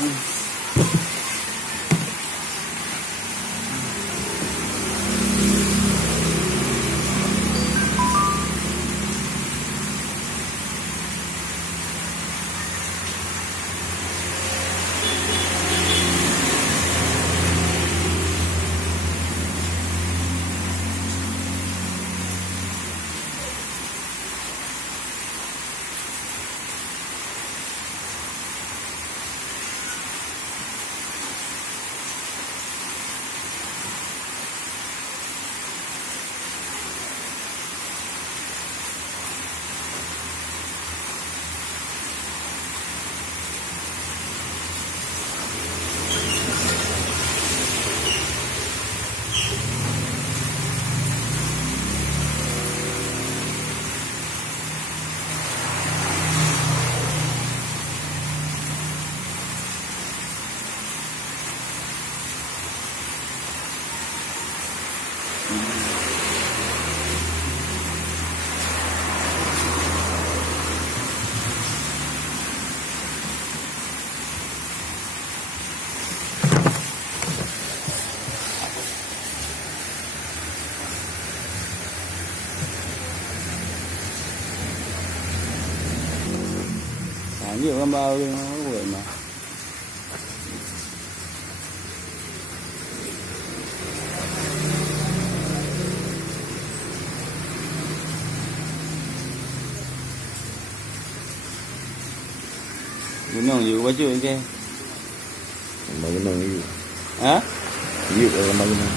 lang. Nhiều cái bao nó quậy mà. Nó nhiều quá chưa kia. Mấy cái này gì? Hả? Nhiều là mấy cái này.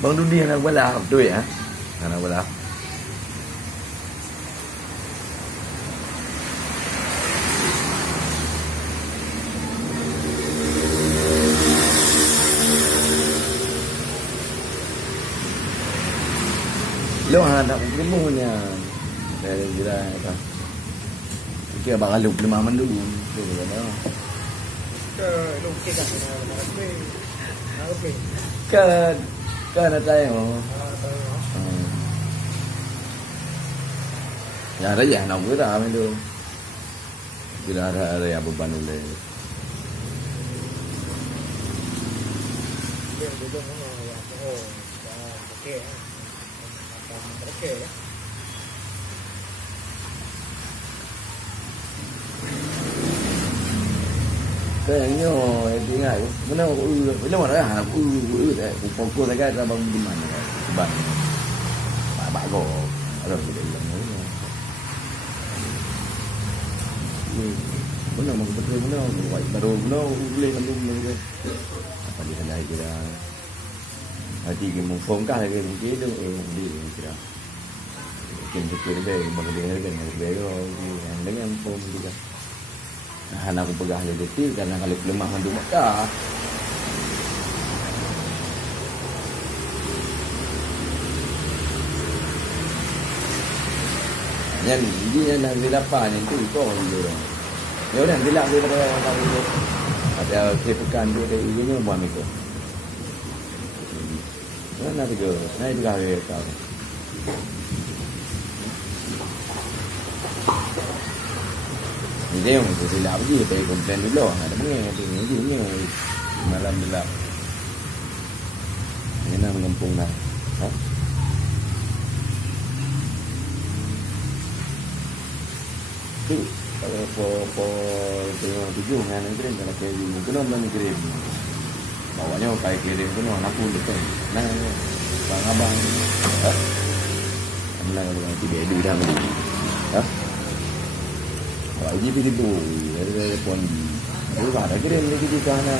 Bang Dudi anak balap duit anak balap. Lu anak kemunya dari jiran apa? Kira bakal lu 5 man dulu. Tu kan. Ke lục kia cả là quê nó quê Ke anak saya mau. Ya ada yang nak kita amin tu. Tidak ada yang beban oleh. bên đối tượng nó là cái hồ ok ok Cái như đi ngày bữa nào mà nói hàng đấy cũng cô thấy cái ra bông đi mặn này bạn bãi gỗ ở đâu thì để làm mới bữa nào mà bữa nào vậy bà đồ bữa nào lên làm luôn lên apa di sana kira hati ke mau phone ka ke mungkin tu mau di kira kira dia bagaimana kan bego dengan phone juga. Anak aku pegang dia detil karena kalau lemah mandu Mekah. Yang dia nak dilapan itu dia. Ya udah dilap dia pada kali itu. Ada kepekan dia dari ini buat itu. Mana tu? Naik juga dia tahu. Dia yang tu silap je dari konten dulu. Ada mengenai tu ni malam dilap. Ini nak mengampung dah. Ha? Tu po tengok tujuh kan kirim kalau kirim tu non kirim. Bawanya kayak kirim tu non aku dekat. Nah, bang abang. Ha? Amlah kalau tidak ada dah ni. Ha? Kalau ini pilih tu, dari pon, tu ada kirim lagi di sana.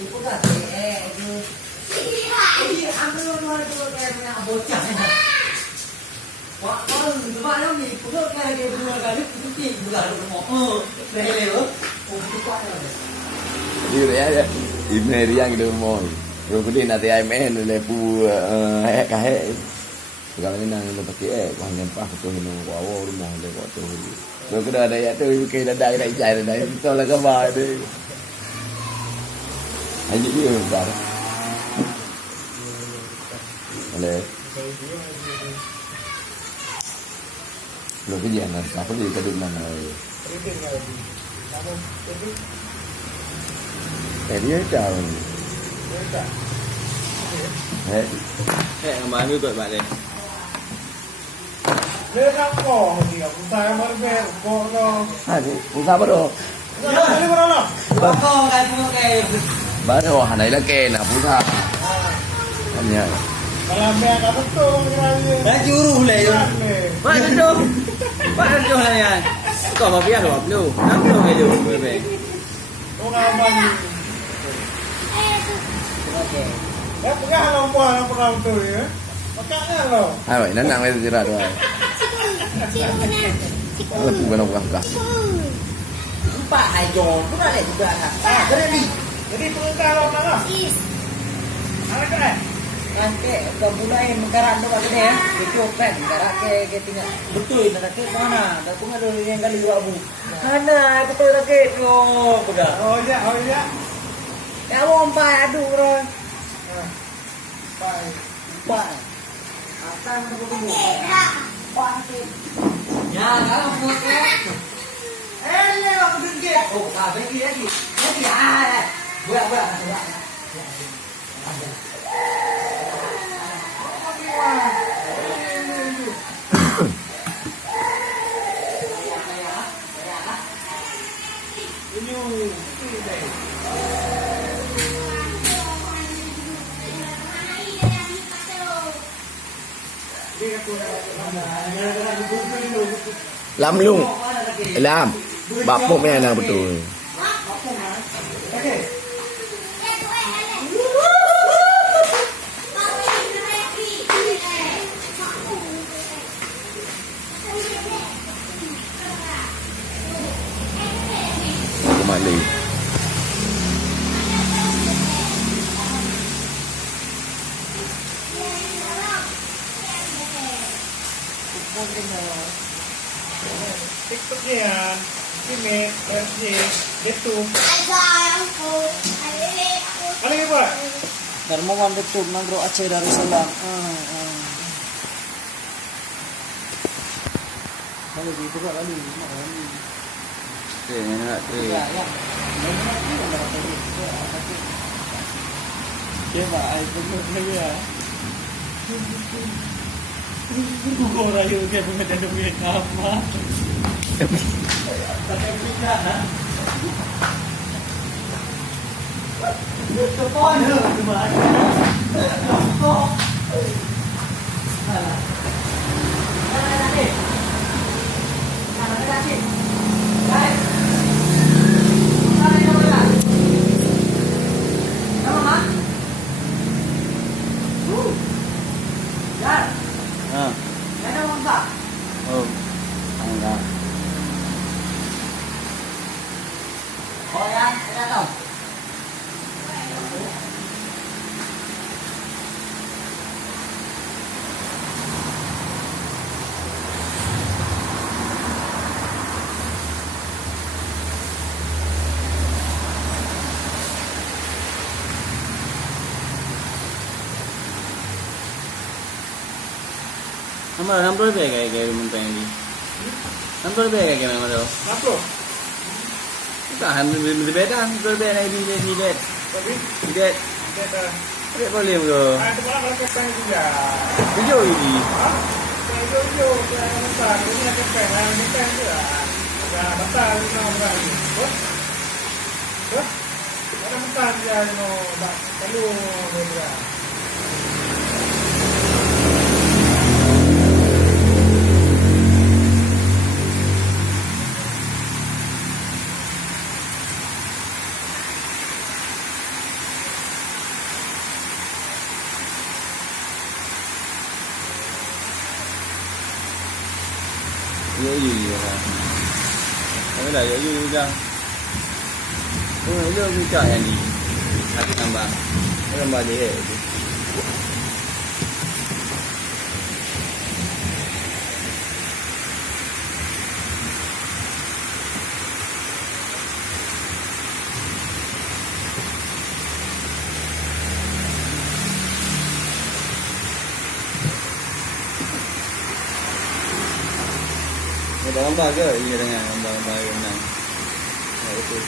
bukan ini ambil luar tu kayak punya bocah ni. Wah, kalau mana ni, kalau kayak dia punya kali putih bukan rumah. Leleh, bukan. Dia ya, ini yang dia mau. Rồi cái này thì em en là pu cả hệ cái này là pakai quan nhân pa tôi nó quá vô đúng rồi để gọi tôi rồi cái đời này tôi kia là đây chạy đây tôi là cái bài đi anh nghĩ điều gì đó này rồi cái gì là sao có gì cái đường này cái gì trời Hẹn mà 30 tuổi bạn này. Lên đang cỏ thì cũng sai mất về cỏ nó. Cũng sao bắt đầu Đi vào đâu? Cỏ cái bắt đầu hàng này là kè là phú sa anh nhớ Kalau mereka betul kira-kira. Dah juru le. Bạn đâu? Bạn đâu là nhà? Có mà biết rồi đâu. Nắm đâu về được về. Kau ngapain? Okay. Ya pegang lo buah lo pegang tu ya. Makanya lo. vậy nó nặng lên ra rồi nó cũng bên ông gặp Pak ayo, bukan ada juga kan? Berani. Jadi pegang lo mana? Ada kan? Nanti mulai menggerak tu kat sini ya. Itu kan menggerak ke tinggal. Betul nak ke mana? Dah pun ada yang kali dua abu. Mana betul nak ke tu pegang. Oh ya. Ya ompai aduh rồi. Baik. Pak. Akan tunggu. Pak. Ya, kalau mau ke. Le aku pergi. Oh, tak pergi lagi. Lagi ah. Buat. làm luôn làm Bapuk punya anak betul. Okey. Aku mali. TikTok ni ya, ini, itu. Mana yang buat? Darmawan betul Nagro Aceh Darussalam. Kalau gitu kok kali. Okay, nak Ya, ya. Dia pak, ai betul lagi ya. Gua rayu dia punya ada punya nama. Pakai pindah nah. Tepon tu cuma. Tepon. Salah. Salah lagi. Salah lagi. Guys. Salah yang mana? Nama mak? Ya. Ha. Ada orang tak? Oh. Enggak. Oh ya, ada tahu. Nama number be kayak minta ini. Number be kayak mana tu? Apa? Kita hamil beda, number be naik di bed. Tapi, Di bed. kita Tak boleh bro. ada malam mereka kan juga. Video ini. Hah? Jauh-jauh, saya besar, ini ada kan, ini kan juga. Ada besar, ini nama berani. What? What? Ada besar dia, no, tak perlu dia. Yo yo yo. Tapi lah yo yo juga. Oh, itu buka yang ni. Aku tambah. Tambah dia tu. Gambar ke? Iya dengan gambar yang menang. Ya, betul.